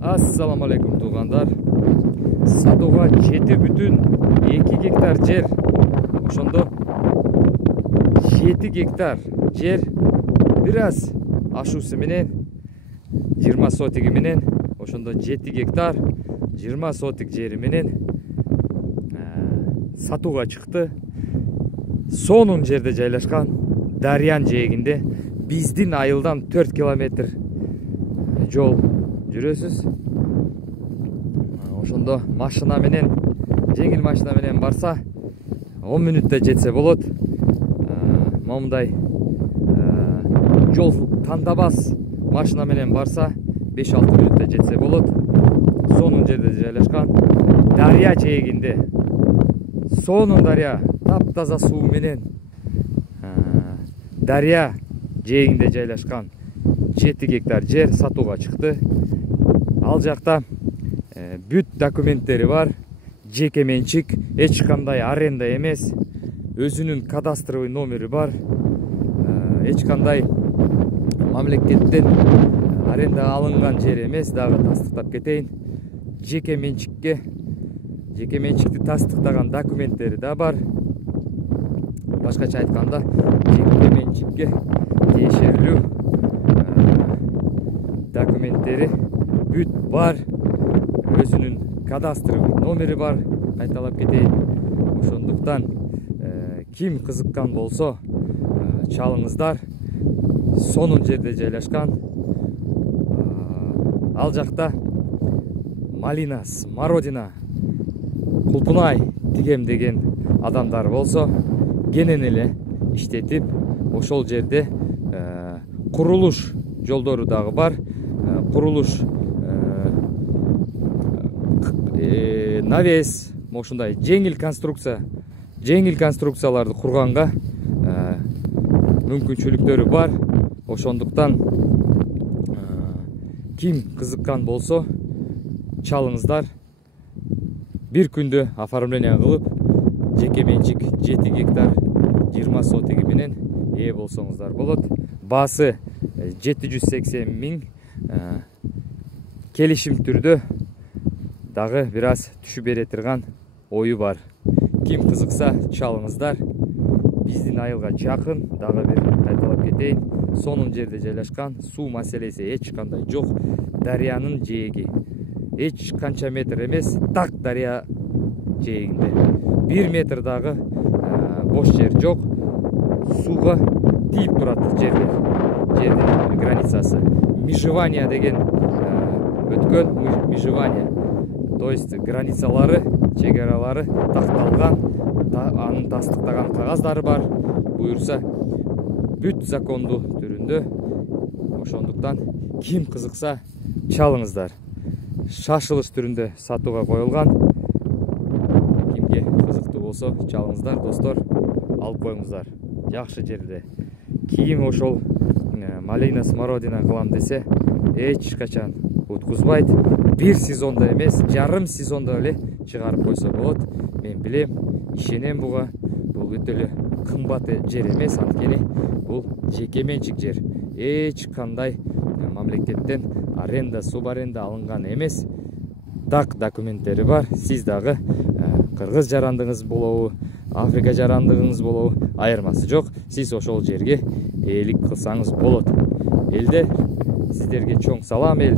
Assalamu alaikum туугандар. Сатууга 7,2 гектар жер. Ошондо 7 гектар жер бир аз ашуусу менен 20 сотиги менен, ошондо 7 гектар 20 сотик жери менен сатууга чыкты. Сонун жерде жайлашкан Дарыянын жээгинде биздин айылдан 4 километр жол жүрөсүз. Ошондо машина менен, жеңил машина менен барса 10 мүнөттө жетсе болот. Момундай жол тандабас машина менен барса 5-6 мүнөттө жетсе болот. Сонун жерде жайлашкан Дарыя жээгинде. Сонун дарыя, таптаза суу менен Дарыя жээгинде жайлашкан 7 гектар жер сатууга чыкты. Ал жакта бүт документтери бар, жеке менчик, эч кандай аренда эмес, өзүнүн кадастровый номери бар, эч кандай мамлекеттен аренда алынган жер эмес. Дагы тастыктап кетейин, жеке менчикти тастыктаган документтери да бар. Башкача айтканда, жеке менчикке тиешелүү документтери бүт бар, өзүнүн кадастровый номери бар. Кайталап кетейин. Ошондуктан ким кызыккан болсо чалыңыздар. Сонун жерде жайлашкан. Ал жакта малина, смородина, кулпунай тигем деген адамдар болсо кенен эле иштетип, ошол жерде курулуш жолдору дагы бар. Курулуш навес, ушундай жеңил конструкцияларды курганга мүмкүнчүлүктөрү бар. Ошондуктан ким кызыккан болсо чалыңыздар. Бир күндө оформление кылып, жеке менчик 7 гектар 20 сотиги менен ээ болсоңуздар болот. Баасы 780 миң. Келишим түрдө дагы бир аз түшүп бере турган ою бар. Ким кызыкса чалыңыздар. Биздин айылга жакын. Дагы бир кайталап кетейин, сонун жерде жайлашкан, суу маселеси эч кандай жок. Дарыянын жээги эч канча метр эмес, так Дарыя жээгинде 1 метр дагы бош жер жок. Сууга тийип турат жерлер. Жердин границасы межевание деген өткөн, межевание, то есть границалары, чегаралары такталган, анын тастыктаган кагаздары бар. Буюрса бүт закондуу түрүндө. Ошондуктан ким кызыкса чалыңыздар. Шашылыш түрүндө сатууга коюлган. Кимге кызыктуу болсо чалыңыздар, достор, алып коюңуздар. Жакшы жерде. Ким ошол малина, смородина кылам десе, эч качан уткузбайт. Бир сезондо эмес, жарым сезондо эле чыгарып койсо болот. Мен билем, ишенем буга. Бул өтө эле кымбат жер эмес, анткени бул жеке менчик жер. Эч кандай мамлекеттен аренда, субаренда алынган эмес. Так документтери бар. Сиз дагы кыргыз жарандыгыңыз болобу, Африка жарандыгыңыз болобу, айырмасы жок. Сиз ошол жерге ээлик кылсаңыз болот. Элде сиздерге чоң салам эл.